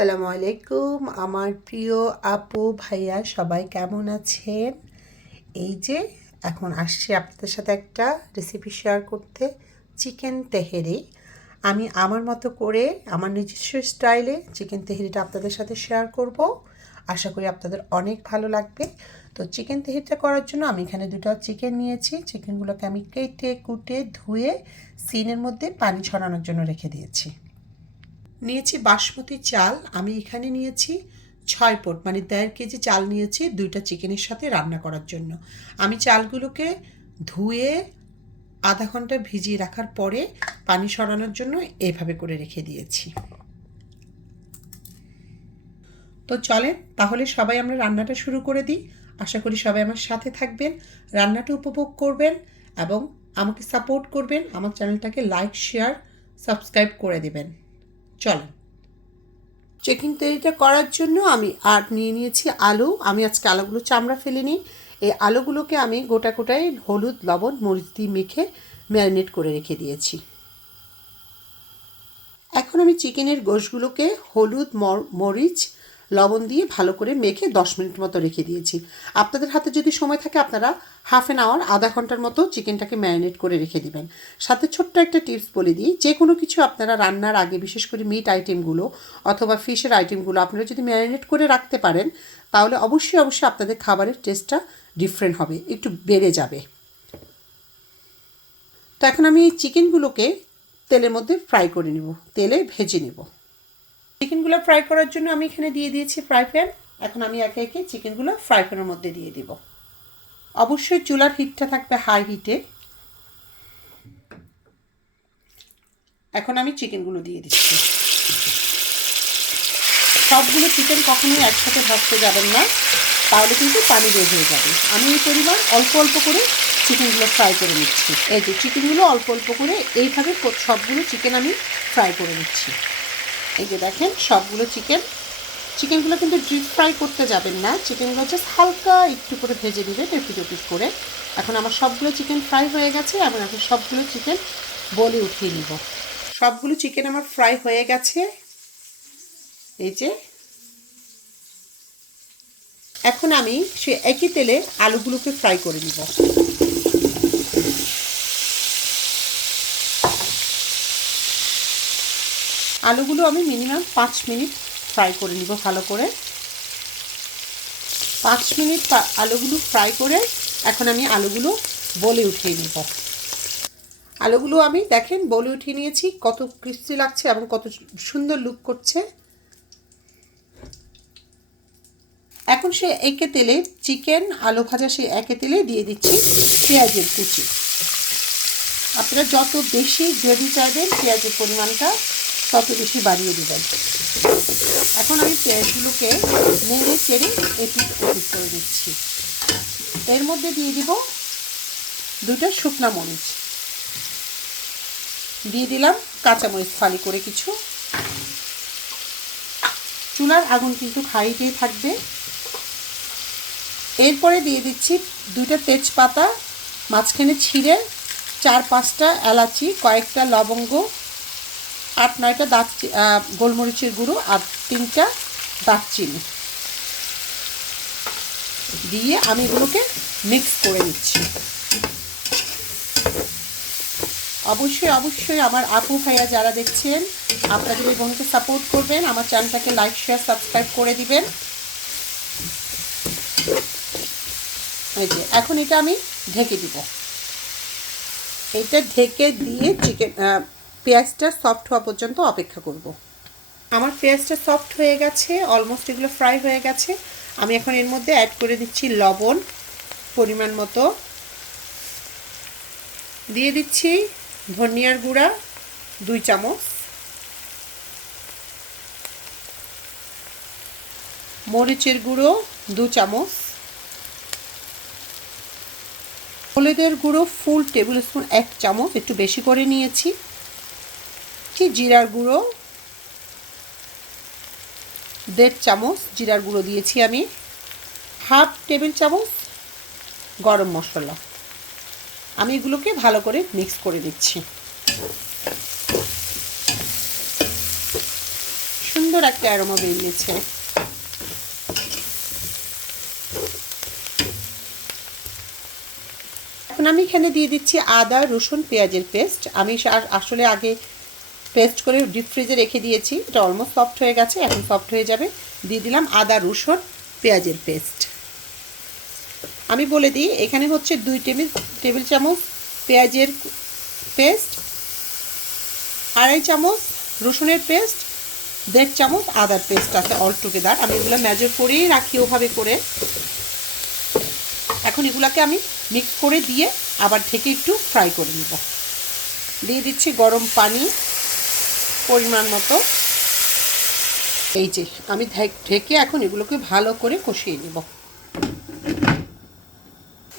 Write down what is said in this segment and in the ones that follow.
আসসালামু আলাইকুম আমার প্রিয় আপু ভাইয়া সবাই কেমন আছেন। এই যে এখন আসছি আপনাদের সাথে একটা রেসিপি শেয়ার করতে, চিকেন তেহেরি। আমি আমার মতো করে আমার নিজস্ব স্টাইলে চিকেন তেহেরিটা আপনাদের সাথে শেয়ার করব। আশা করি আপনাদের অনেক ভালো লাগবে। তো চিকেন তেহেরিটা করার জন্য আমি এখানে 2টা চিকেন নিয়েছি। চিকেনগুলোকে আমি কেটে কুটে ধুয়ে সিনের মধ্যে পানি ছড়ানোর জন্য রেখে দিয়েছি। নিয়েছি বাসমতি চাল, আমি এখানে নিয়েছি 6 পট মানে 1.5 কেজি চাল নিয়েছি 2টা চিকেনের সাথে রান্না করার জন্য। আমি চালগুলোকে ধুয়ে আধা ঘন্টা ভিজিয়ে রাখার পরে পানি সরানোর জন্য এভাবে করে রেখে দিয়েছি। তো চলেন তাহলে সবাই আমরা রান্নাটা শুরু করে দিই। আশা করি সবাই আমার সাথে থাকবেন, রান্নাটা উপভোগ করবেন এবং আমাকে সাপোর্ট করবেন। আমার চ্যানেলটাকে লাইক শেয়ার সাবস্ক্রাইব করে দেবেন। চলেন। চিকেন তেরিটা করার জন্য আমি নিয়ে নিয়েছি আলু। আমি আজকে আলুগুলো চামড়া ফেলে নিই। এই আলুগুলোকে আমি গোটা গোটায় হলুদ লবণ মরিচ দিয়ে মেখে ম্যারিনেট করে রেখে দিয়েছি। এখন আমি চিকেনের গোশগুলোকে হলুদ মরিচ লবণ দিয়ে ভালো করে মেখে 10 মিনিট মতো রেখে দিয়েছি। আপনাদের হাতে যদি সময় থাকে আপনারা হাফ অ্যান আওয়ার আধা ঘন্টার মতো চিকেনটাকে ম্যারিনেট করে রেখে দিবেন। সাথে ছোট্ট একটা টিপস বলে দিই, যে কোনো কিছু আপনারা রান্নার আগে বিশেষ করে মিট আইটেমগুলো অথবা ফিশের আইটেমগুলো আপনারা যদি ম্যারিনেট করে রাখতে পারেন তাহলে অবশ্যই আপনাদের খাবারের টেস্টটা ডিফারেন্ট হবে, একটু বেড়ে যাবে। তো এখন আমি এই চিকেনগুলোকে তেলের মধ্যে ফ্রাই করে নেব, তেলে ভেজে নেব। চিকেনগুলো ফ্রাই করার জন্য আমি এখানে দিয়ে দিয়েছি ফ্রাই প্যান। এখন আমি একে একে চিকেনগুলো ফ্রাই প্যানের মধ্যে দিয়ে দিব। অবশ্যই চুলার হিটটা থাকবে হাই হিটে। এখন আমি চিকেনগুলো দিয়ে দিচ্ছি। সবগুলো চিকেন কখনোই একসাথে ভাজতে যাবেন না, তাহলে কিন্তু পানি বের হয়ে যাবে। আমি এই পরিমাণ অল্প অল্প করে চিকেনগুলো ফ্রাই করে নিচ্ছি। এই যে চিকেনগুলো অল্প অল্প করে এইভাবে সবগুলো চিকেন আমি ফ্রাই করে নিচ্ছি। এই যে দেখেন সবগুলো চিকেনগুলো কিন্তু ডিপ ফ্রাই করতে যাবেন না, চিকেনগুলো জাস্ট হালকা একটু করে ভেজে নেবেন এপিট ওপিট করে। এখন আমার সবগুলো চিকেন ফ্রাই হয়ে গেছে, আমি এখন সবগুলো চিকেন বলে উঠিয়ে নিব। সবগুলো চিকেন আমার ফ্রাই হয়ে গেছে। এই যে এখন আমি সে একই তেলে আলুগুলোকে ফ্রাই করে নিব। আলুগুলো আমি মিনিমাম 5 মিনিট ফ্রাই করে নিব ভালো করে। 5 মিনিট আলুগুলো ফ্রাই করে এখন আমি আলুগুলো বলে উঠিয়ে নিব। আলুগুলো আমি দেখেন বলে উঠিয়ে নিয়েছি, কত ক্রিস্পি লাগছে এবং কত সুন্দর লুক করছে। এখন সে একে তেলে চিকেন আলু ভাজা সে একে তেলে দিয়ে দিচ্ছি পেঁয়াজের কুচি। আপনারা যত বেশি গ্রেভি চাইবেন পেঁয়াজের পরিমাণটা তত বেশি বাড়িয়ে দেবেন। এখন আমি পেঁয়াজগুলোকে নেড়ে চেড়ে এপিট ওপিট করে দিচ্ছি। এর মধ্যে দিয়ে দিব 2টা শুকনা মরিচ, দিয়ে দিলাম কাঁচামরিচ ফালি করে কিছু। চুলার আগুন কিন্তু হাইতেই থাকবে। এরপরে দিয়ে দিচ্ছি 2টা তেজপাতা মাঝখানে ছিঁড়ে, 4-5টা এলাচি, কয়েকটা লবঙ্গ, 8-9টা গোলমরিচের গুঁড়ো আর 3টা দারচিনি দিয়ে আমি এগুলোকে মিক্স করে নিচ্ছি। অবশ্যই আমার আপু ভাইয়া যারা দেখছেন আপনাদের এই বোনকে সাপোর্ট করবেন, আমার চ্যানেলটাকে লাইক শেয়ার সাবস্ক্রাইব করে দিবেন। এই যে এখন এটা আমি ঢেকে দিব। এটা ঢেকে দিয়ে পেঁয়াজটা সফট হওয়া পর্যন্ত অপেক্ষা করব। আমার পেঁয়াজটা সফট হয়ে গেছে, অলমোস্ট এগুলো ফ্রাই হয়ে গেছে। আমি এখন এর মধ্যে অ্যাড করে দিচ্ছি লবণ পরিমাণ মতো, দিয়ে দিচ্ছি ধনিয়ার গুঁড়া 2 চামচ, মরিচের গুঁড়ো 2 চামচ, হলুদের গুঁড়ো ফুল টেবিল স্পুন 1 চামচ, একটু বেশি করে নিয়েছি। জিরার গুঁড়ো 1.5 চামচ জিরার গুঁড়ো দিয়েছি আমি, হাফ টেবিল চামচ গরম মশলা। আমি এগুলোকে ভালো করে মিক্স করে দিচ্ছি। সুন্দর সুন্দর একটা অ্যারোমা বেরিয়েছে। এখন আমি এখানে দিয়ে দিচ্ছি আদা রসুন পেঁয়াজের পেস্ট। আমি আসলে আগে পেস্ট করে ডিপ ফ্রিজে রেখে দিয়েছি, এটা অলমোস্ট সফট হয়ে গেছে, এখন সফট হয়ে যাবে। দিয়ে দিলাম আদা রসুন পেঁয়াজের পেস্ট। আমি বলে দিই এখানে হচ্ছে 2 টেবিল চামচ পেঁয়াজের পেস্ট, 2.5 চামচ রসুনের পেস্ট, 1.5 চামচ আদার পেস্ট আছে অল টুগেদার। আমি এগুলো মেজার করেই রাখি ওভাবে করে। এখন এগুলাকে আমি মিক্স করে দিয়ে আবার ঢেকে একটু ফ্রাই করে নেব। দিয়ে দিচ্ছি গরম পানি পরিমাণ মতো। এই যে আমি ঢেকে এখন এগুলোকে ভালো করে কষিয়ে নেব।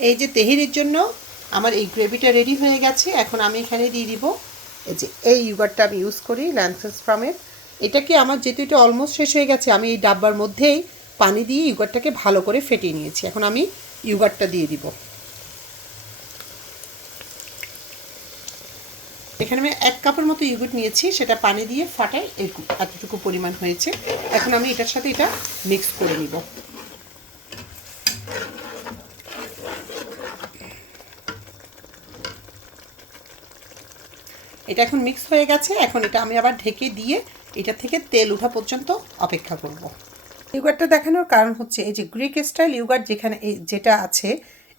এই যে তেহেরির জন্য আমার এই গ্রেভিটা রেডি হয়ে গেছে। এখন আমি এখানে দিয়ে দিব এই যে এই ইয়োগার্টটা আমি ইউজ করি ল্যান্সেস ফার্মের। এটাকে আমার যেহেতু এটা অলমোস্ট শেষ হয়ে গেছে, আমি এই ডাব্বার মধ্যেই পানি দিয়ে ইয়োগার্টটাকে ভালো করে ফেটিয়ে নিয়েছি। এখন আমি ইয়োগার্টটা দিয়ে দিব। এখানে আমি 1 কাপের মতো ইয়োগার্ট নিয়েছি, সেটা পানি দিয়ে ফাটাই এতটুকু পরিমাণ হয়েছে। এখন আমি এটার সাথে এটা মিক্স করে নিব। এটা এখন মিক্স হয়ে গেছে। এখন এটা আমি আবার ঢেকে দিয়ে এটা থেকে তেল ওঠা পর্যন্ত অপেক্ষা করব। ইয়োগার্টটা দেখানোর কারণ হচ্ছে এই যে গ্রিক স্টাইল ইয়োগার্ট যেটা আছে,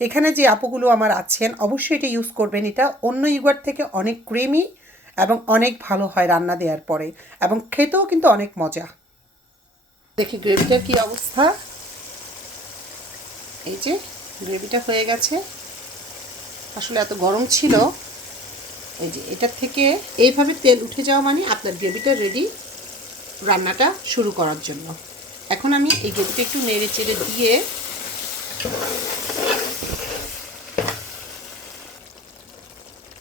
এখানে যে আপুগুলো আমার আছেন অবশ্যই এটা ইউজ করবেন। এটা অন্য ইয়োগার্ট থেকে অনেক ক্রিমি এবং অনেক ভালো হয় রান্না দেওয়ার পরে, এবং খেতেও কিন্তু অনেক মজা। দেখি গ্রেভিটার কি অবস্থা। এই যে গ্রেভিটা হয়ে গেছে। আসলে এত গরম ছিল। এই যে এটা থেকে এইভাবে তেল উঠে যাওয়া মানে আপনার গ্রেভিটা রেডি রান্নাটা শুরু করার জন্য। এখন আমি এই গ্রেভিটা একটু নেড়ে চেড়ে দিয়ে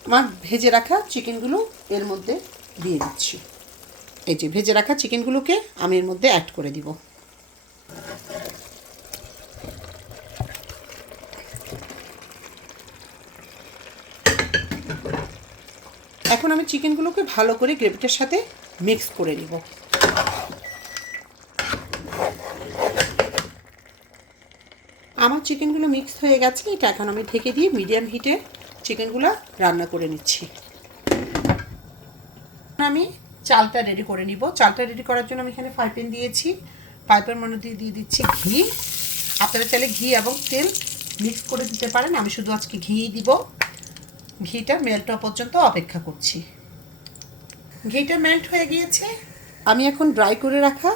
আমার ভেজে রাখা চিকেনগুলো এর মধ্যে দিয়ে দিচ্ছি। এই যে ভেজে রাখা চিকেনগুলোকে আমি এর মধ্যে অ্যাড করে দিব। এখন আমি চিকেনগুলোকে ভালো করে গ্রেভিটার সাথে মিক্স করে নিব। আমার চিকেনগুলো মিক্স হয়ে গেছে। এটা এখন আমি ঢেকে দিয়ে মিডিয়াম হিটে চিকেনগুলো রান্না করে নিচ্ছি। আমি চালটা রেডি করে নিব। চালটা রেডি করার জন্য আমি এখানে ফ্রাই প্যান দিয়েছি। ফ্রাই প্যানের মধ্যে দিয়ে দিচ্ছি ঘি। আপনারা চাইলে ঘি এবং তেল মিক্স করে দিতে পারেন, আমি শুধু আজকে ঘিই দিব। ঘিটা মেল্ট হওয়া পর্যন্ত অপেক্ষা করছি। ঘিটা মেল্ট হয়ে গিয়েছে। আমি এখন ড্রাই করে রাখা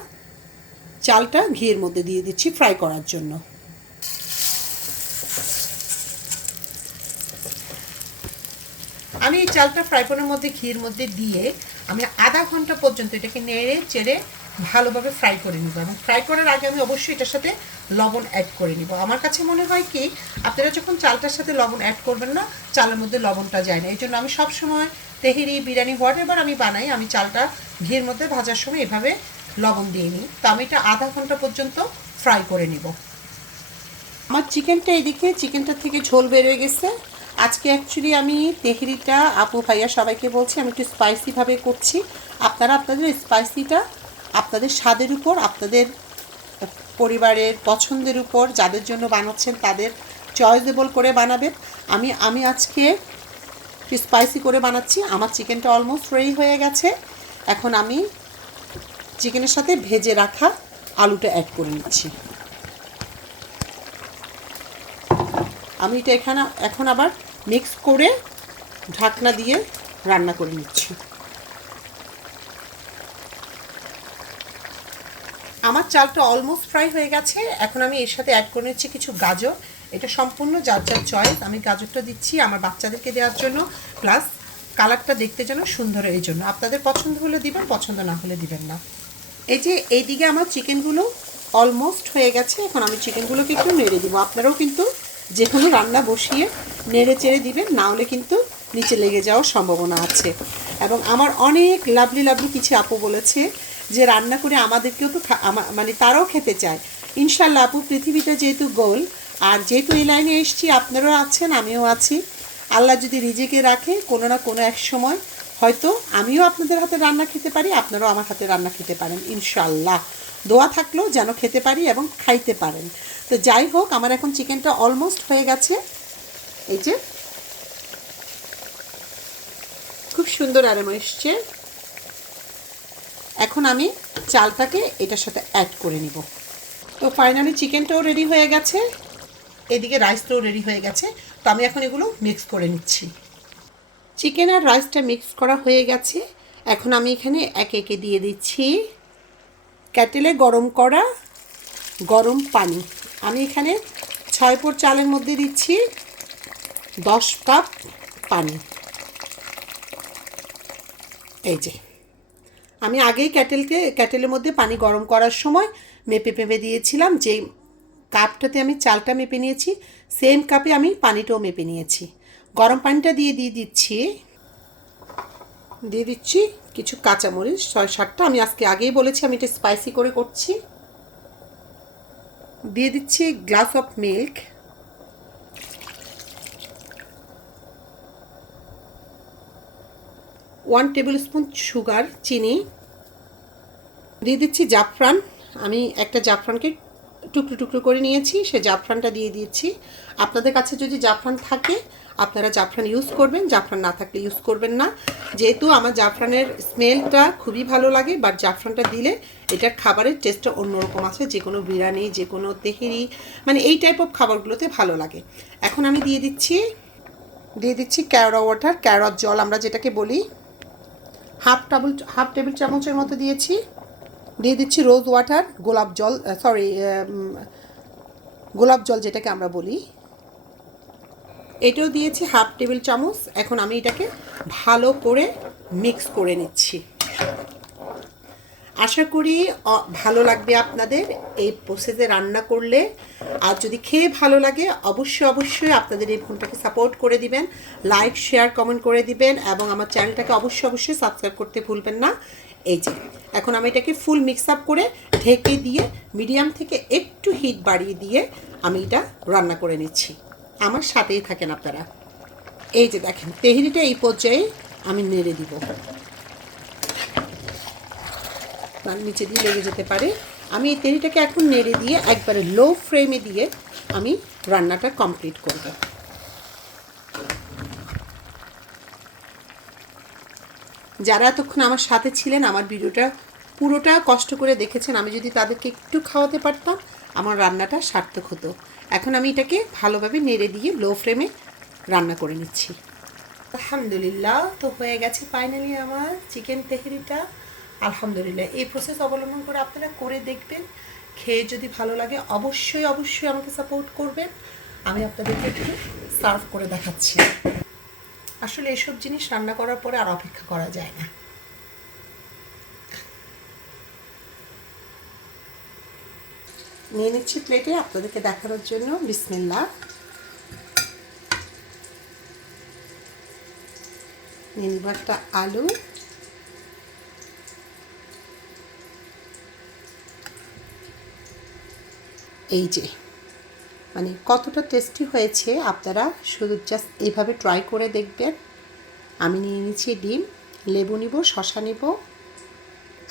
চালটা ঘিয়ের মধ্যে দিয়ে দিচ্ছি ফ্রাই করার জন্য। আমি এই চালটা ফ্রাই প্যানের মধ্যে ঘিয়ের মধ্যে দিয়ে আমি আধা ঘন্টা পর্যন্ত এটাকে নেড়ে চেড়ে ভালোভাবে ফ্রাই করে নিব। এবং ফ্রাই করার আগে আমি অবশ্যই এটার সাথে লবণ অ্যাড করে নিব। আমার কাছে মনে হয় কি, আপনারা যখন চালটার সাথে লবণ অ্যাড করবেন না, চালের মধ্যে লবণটা যায় না। এই জন্য আমি সবসময় তেহেরি বিরিয়ানি হোয়াটএভার আমি বানাই, আমি চালটা ঘিয়ের মধ্যে ভাজার সময় এভাবে লবণ দিয়ে নিই। তো আমি এটা আধা ঘন্টা পর্যন্ত ফ্রাই করে নিব। আমার চিকেনটা এদিকে চিকেনটার থেকে ঝোল বেরোয় গেছে। আজকে অ্যাকচুয়ালি আমি তেহেরিটা আপু ভাইয়া সবাইকে বলছি আমি একটু স্পাইসিভাবে করছি। আপনারা আপনাদের স্পাইসিটা আপনাদের স্বাদের উপর, আপনাদের পরিবারের পছন্দের উপর, যাদের জন্য বানাচ্ছেন তাদের চয়েসেবল করে বানাবেন। আমি আজকে একটু স্পাইসি করে বানাচ্ছি। আমার চিকেনটা অলমোস্ট রেডি হয়ে গেছে। এখন আমি চিকেনের সাথে ভেজে রাখা আলুটা অ্যাড করে নিচ্ছি। আমি এটা এখন আবার মিক্স করে ঢাকনা দিয়ে রান্না করে নিচ্ছি। আমার চালটা অলমোস্ট ফ্রাই হয়ে গেছে। এখন আমি এর সাথে অ্যাড করে নিচ্ছি কিছু গাজর। এটা সম্পূর্ণ যার যার চয়েস। আমি গাজরটা দিচ্ছি আমার বাচ্চাদেরকে দেওয়ার জন্য, প্লাস কালারটা দেখতে যেন সুন্দর, এই জন্য। আপনাদের পছন্দ হলে দিবেন, পছন্দ না হলে দিবেন না। এই যে এইদিকে আমার চিকেনগুলো অলমোস্ট হয়ে গেছে। এখন আমি চিকেনগুলোকে একটু নেড়ে দিব। আপনারাও কিন্তু যে কোনো রান্না বসিয়ে নেড়ে চেড়ে দিবেন, না হলে কিন্তু নিচে লেগে যাওয়ার সম্ভাবনা আছে। এবং আমার অনেক লাভলি কিছু আপু বলেছে যে রান্না করে আমাদেরকেও তো মানে তারাও খেতে চায়। ইনশাল্লাহ আপু, পৃথিবীটা যেহেতু গোল, আর যেহেতু এই লাইনে এসছি আপনারাও আছেন, আমিও আছি। আল্লাহ যদি রিজিকে রাখে, কোনো না কোনো এক সময় হয়তো আমিও আপনাদের হাতে রান্না খেতে পারি, আপনারাও আমার হাতে রান্না খেতে পারেন ইনশাল্লাহ। দোয়া থাকলেও যেন খেতে পারি এবং খাইতে পারেন। তো যাই হোক, আমার এখন চিকেনটা অলমোস্ট হয়ে গেছে। এই যে খুব সুন্দর আরাম এসছে। এখন আমি চালটাকে এটার সাথে অ্যাড করে নিব। তো ফাইনালি চিকেনটাও রেডি হয়ে গেছে, এদিকে রাইসটাও রেডি হয়ে গেছে। তো আমি এখন এগুলো মিক্স করে নিচ্ছি। চিকেন আর রাইসটা মিক্স করা হয়ে গেছে। এখন আমি এখানে একে একে দিয়ে দিচ্ছি কেটেলে গরম করা গরম পানি। আমি এখানে 6 পোর চালের মধ্যে দিচ্ছি 10 কাপ পানি। এই যে আমি আগেই ক্যাটেলের মধ্যে পানি গরম করার সময় মেপে দিয়েছিলাম। যে কাপটাতে আমি চালটা মেপে নিয়েছি, সেম কাপে আমি পানিটাও মেপে নিয়েছি। গরম পানিটা দিয়ে দিচ্ছি কিছু কাঁচামরিচ, 6-7টা। আমি আজকে আগেই বলেছি আমি এটা স্পাইসি করে করছি। দিয়ে দিচ্ছি glass of milk, 1 table spoon sugar, চিনি। দিয়ে দিচ্ছি জাফরান। আমি একটা জাফরানকে টুকরো টুকরো করে নিয়েছি, সে জাফরানটা দিয়ে দিচ্ছি। আপনাদের কাছে যদি জাফরান থাকে আপনারা জাফরান ইউজ করবেন, জাফরান না থাকলে ইউজ করবেন না। যেহেতু আমার জাফরানের স্মেলটা খুবই ভালো লাগে, বাট জাফরানটা দিলে এটার খাবারের টেস্টটা অন্যরকম আছে। যে কোনো বিরিয়ানি, যে কোনো তেহেরি, মানে এই টাইপ অফ খাবারগুলোতে ভালো লাগে। এখন আমি দিয়ে দিচ্ছি কেওড়া ওয়াটার, কেওড়ার জল আমরা যেটাকে বলি, হাফ টেবিল চামচের মতো দিয়েছি। দিয়ে দিচ্ছি রোজ ওয়াটার, গোলাপ জল যেটাকে আমরা বলি, এটাও দিয়েছি হাফ টেবিল চামচ। এখন আমি এটাকে ভালো করে মিক্স করে নিচ্ছি। আশা করি ভালো লাগবে আপনাদের এই প্রসেসে রান্না করলে। আর যদি খেয়ে ভালো লাগে অবশ্যই আপনাদের এই বোনটাকে সাপোর্ট করে দিবেন, লাইক শেয়ার কমেন্ট করে দিবেন, এবং আমার চ্যানেলটাকে অবশ্যই সাবস্ক্রাইব করতে ভুলবেন না। এই যে এখন আমি এটাকে ফুল মিক্স আপ করে ঢেকে দিয়ে মিডিয়াম থেকে একটু হিট বাড়িয়ে দিয়ে আমি এটা রান্না করে নিচ্ছি। আমার সাথেই থাকেন আপনারা। এই যে দেখেন তেহেরিটা এই পর্যায়ে আমি নেড়ে দিব, নিচে দিয়ে লেগে যেতে পারে। আমি এই তেহেরিটাকে এখন নেড়ে দিয়ে একবারে লো ফ্লেমে দিয়ে আমি রান্নাটা কমপ্লিট করব। যারা এতক্ষণ আমার সাথে ছিলেন, আমার ভিডিওটা পুরোটা কষ্ট করে দেখেছেন, আমি যদি তাদেরকে একটু খাওয়াতে পারতাম আমার রান্নাটা সার্থক হতো। এখন আমি এটাকে ভালোভাবে নেড়ে দিয়ে লো ফ্লেমে রান্না করে নিচ্ছি। আলহামদুলিল্লাহ, তো হয়ে গেছে ফাইনালি আমার চিকেন তেহেরিটা। আলহামদুলিল্লাহ, এই প্রসেস অবলম্বন করে আপনারা করে দেখবেন। খেয়ে যদি ভালো লাগে অবশ্যই আমাকে সাপোর্ট করবেন। আমি আপনাদেরকে একটু সার্ভ করে দেখাচ্ছি। আসলে এসব জিনিস রান্না করার পরে আর অপেক্ষা করা যায় না। নিয়ে নিচ্ছি প্লেটে আপনাদেরকে দেখানোর জন্য। বিসমিল্লাহ। নিয়ে নিব একটা আলু, এই যে মানে কতটা টেস্টি হয়েছে আপনারা শুধু জাস্ট এইভাবে ট্রাই করে দেখবেন। আমি নিয়ে নিচ্ছি ডিম, লেবু নিব, শসা নিব,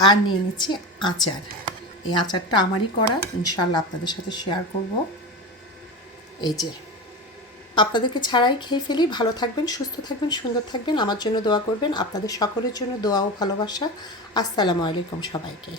আর নিয়ে নিচ্ছি আচার। এই আচারটা আমারই করা, ইনশাল্লাহ আপনাদের সাথে শেয়ার করব। এই যে আপনাদেরকে ছাড়াই খেয়ে ফেলি। ভালো থাকবেন, সুস্থ থাকবেন, সুন্দর থাকবেন, আমার জন্য দোয়া করবেন। আপনাদের সকলের জন্য দোয়া ও ভালোবাসা। আসসালামু আলাইকুম সবাইকে।